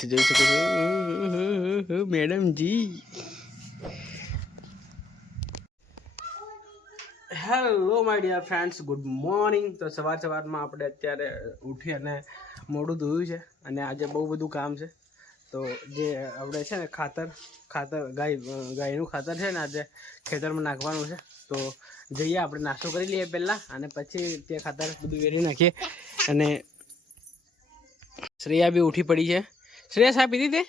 જોઈ શકો છો madam ji. Hello my dear friends, good morning. તો સવારમાં આપણે અત્યારે ઉઠી અને મોઢું ધોયું છે અને આજે બહુ બધું કામ છે। તો જે આપણે છે ને ખાતર ગાયનું ખાતર છે ને આજે ખેતરમાં નાખવાનું છે। તો જઈએ આપણે નાસ્તો કરી લઈએ પહેલાં અને પછી તે ખાતર બધું વેરી નાખીએ। અને શ્રેયા બી ઉઠી પડી છે। શ્રેયા શા પીધી તે?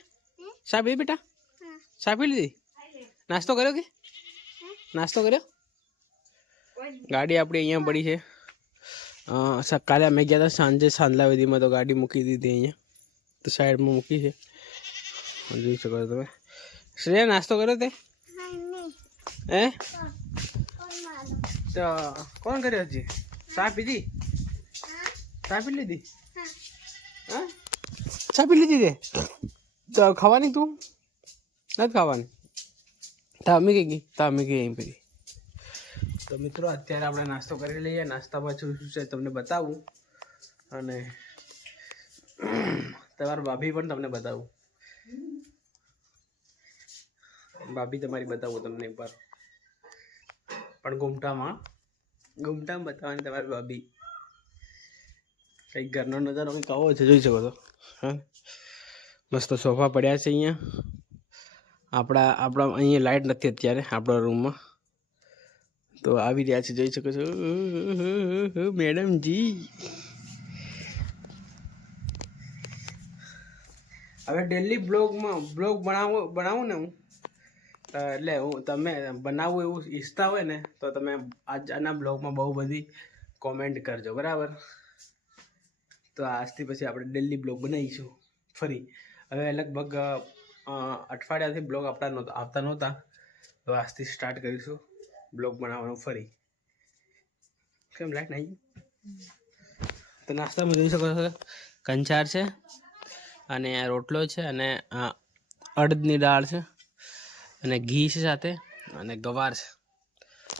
શા પીધી બેટા? શા પી લીધી? નાસ્તો કર્યો કે? નાસ્તો કર્યો? ગાડી આપણી અહીંયા પડી છે। કાલે અમે ગયા હતા સાંજે સાંદલાવેદીમાં, તો ગાડી મૂકી દીધી અહીંયા, તો સાઈડમાં મૂકી છે, જોઈ શકો છો તમે। શ્રેયા નાસ્તો કર્યો તે? હે? તો કોણ કર્યો હજી? ચા પીધી? ચા પી લીધી? હા, ચા પી લીધી તે? તો ખાવાની તું નથી ખાવાની? તમે કઈ ગઈ? તમે કઈ અહીં પડી? તો મિત્રો અત્યારે આપણે નાસ્તો કરી લઈએ। નાસ્તામાં શું શું છે તમને બતાવું, અને તમારા ભાભી પણ તમને બતાવું। ભાભી તમારી બતાવું તમને એકવાર, પણ ઘૂમટામાં બતાવવાની તમારી ભાભી। કંઈક ઘરનો નજારો કંઈક આવો છે, જોઈ શકો છો। હા, મસ્ત સોફા પડ્યા છે અહીંયા। આપણા અહીંયા લાઇટ નથી અત્યારે આપણા રૂમમાં, તો આવી રહ્યા છે, જોઈ શકો છો મેડમ જી। હવે ડેલી બ્લોગ બનાવું ને હું, એટલે તમે બનાવવું એવું ઈચ્છતા હોય ને તો તમે આજના બ્લોગમાં બહુ બધી કોમેન્ટ કરજો, બરાબર? તો આજથી પછી આપણે ડેલી બ્લોગ બનાવીશું ફરી। હવે લગભગ અઠવાડિયાથી બ્લોગ આવતા નહોતા, તો આજથી સ્ટાર્ટ કરીશું બ્લોગ બનાવવાનું ફરી। કેમ લાઈટ નહીં? તો નાસ્તામાં જોઈ શકો છો કંચાર છે, અને રોટલો છે, અને અડદની દાળ છે, અને ઘી છે સાથે, અને ગવાર છે।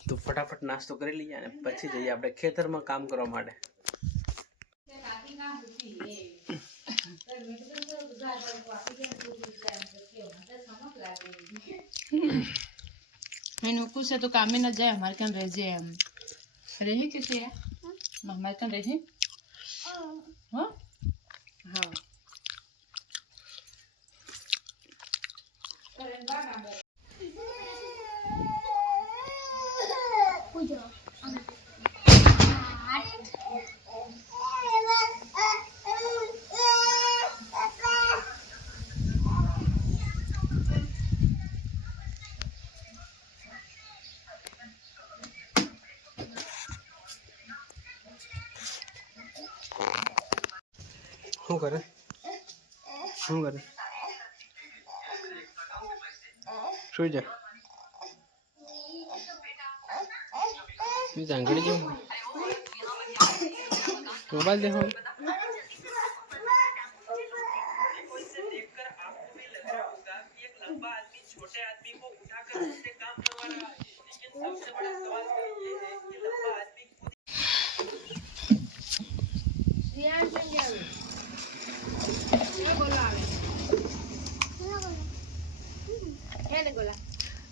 તો ફટાફટ નાસ્તો કરી લઈએ અને પછી જઈએ આપણે ખેતરમાં કામ કરવા માટે। मैंने कुछ तो काम में न जाए, हमारे कन रह जाए, हम रहे किसे है हमारे कन रहे। हाँ हाँ શું કરે? શું કરે? સુઈ જા, જાંગડી કેમ મોબાઈલ દેખો?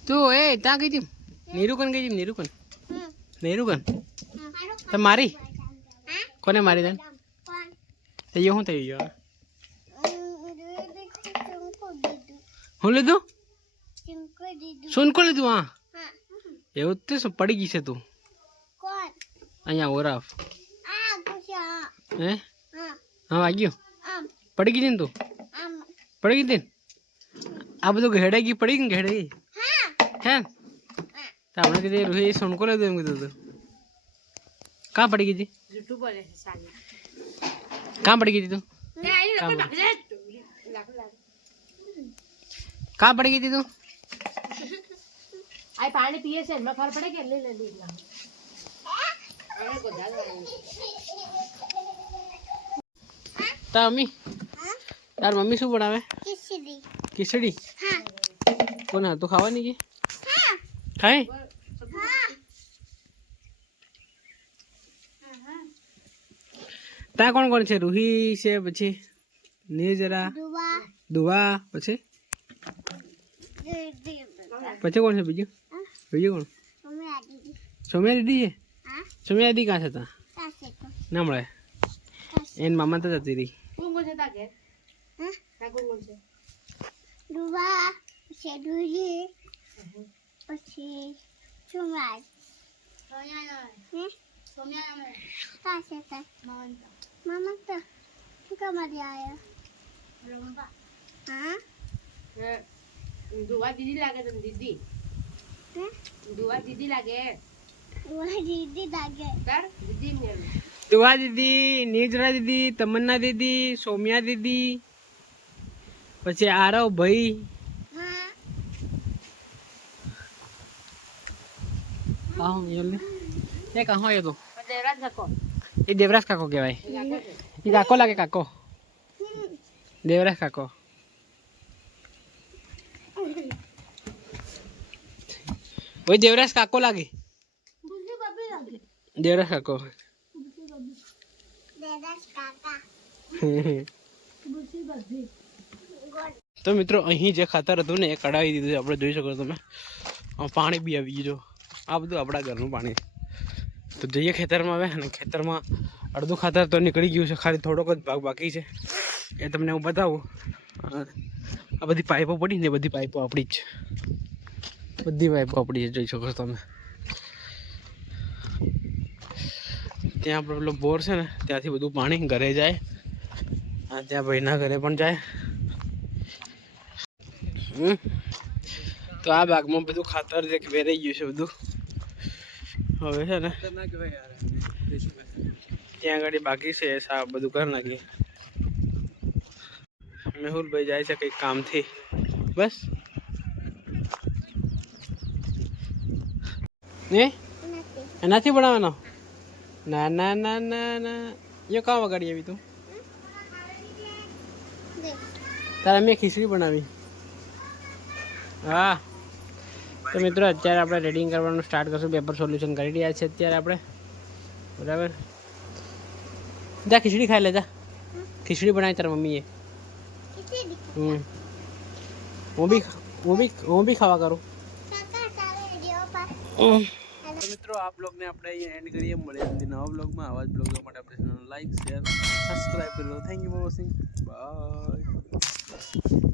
તું એ ત્યાં ગઈ હતી? નીરુકન ગઈ હતી? નીરુકન તો મારી કોને મારી તને? તો એ શું થઈ ગયો? શું લીધું? સોનકો લીધું? હા, એવું જ શું પડી ગઈ છે તું અહીંયા ઓરાફ? હે? હા વાગ્યું? પડી ગઈ ને તું? પડી ગઈ ને? આ બધું ઘેડાઈ ગઈ, પડી ગઈ ને ઘેડાઈ હે? તો આપણે કીધું રોહિત સોનકો લીધું એમ કીધું તું। કાં પડી ગઈ હતી? કાં પડી ગઈ હતી તું? કાં પડી ગઈ હતી તું? आई पानी पिए से मैं खबर पड़े के ले ले दूध ना તાર મમ્મી શું બનાવે? ખીચડી। કોને તું ખાવાની કે? ખાય? ત્યાં કોણ કોણ છે? રૂહી છે, પછી નેજરા દુવા પછી પછી કોણ છે બીજું કોણ સોમ્યા દીદી છે સોમ્યા દીદી કાં છે તા ના મળે એને મામા તો જતી રહી કોણ કોણ છે તા ઘેર તા કોણ કોણ છે દુવા પછી દુજી પછી સુમાજ મામા તો શું કમાડી આવ્યા હા દુવા દીદી લાગે તને દીદી દુવા દીદી લાગે દીદી લાગે તાર દીદી ને દુવા દીદી નેજરા દીદી તમન્ના દીદી સોમ્યા દીદી પછી આરવ ભાઈ હા હા જલ્દી એ કાં હોય તો દેવરાજ કાકો એ દેવરાજ કાકો કહેવાય એ કાકો લાગે કાકો દેવરાજ કાકો ઓય દેવરાજ કાકો લાગે દેવરાજ કાકો દેદાસ કાકા તો મિત્રો અહીં જે ખાતર હતું ને એ કઢાવી દીધું આપણે જોઈ શકો તમે પાણી બી આવી ગયું આ બધું આપણા ઘરનું પાણી તો જઈએ ખેતરમાં આવે અને ખેતરમાં અડધું ખાતર તો નીકળી ગયું છે ખાલી થોડોક જ ભાગ બાકી છે એ તમને હું બતાવું આ બધી પાઇપો પડી ને બધી પાઇપો આપણી જ બધી પાઇપો આપણી જ જોઈ શકો છો તમે ત્યાં આપણે પેલો બોર છે ને ત્યાંથી બધું પાણી ઘરે જાય અને ત્યાં ભાઈના ઘરે પણ જાય તો આ ભાગમાં બધું ખાતર જે વેરાઈ ગયું છે બધું હવે છે ને ત્યાં આગળ બાકી છે સાફ બધું કરી નાખીએ મેહુલભાઈ જાય છે કંઈક કામથી બસ ને એનાથી બનાવવાનો ના ના ના ના ના એ કાં વગાડી આવી તું તારે મેં ખીચડી બનાવી હા તો મિત્રો અત્યારે આપણે રેડિંગ કરવાનું સ્ટાર્ટ કરશું પેપર સોલ્યુશન કરી રહ્યા છે અત્યારે આપણે બરાબર જા ખીચડી ખાઈ લે જા ખીચડી બનાવી તારા મમ્મીએ હું બી ખાવા કરું તો મિત્રો આ બ્લોગને આપણે અહીંયા એન્ડ કરીએ મળીએ નવા બ્લોગમાં આવા જ બ્લોગ જોવા માટે આપણે ચેનલ લાઈક શેર સબસ્ક્રાઈબ કરી લો thank you for watching by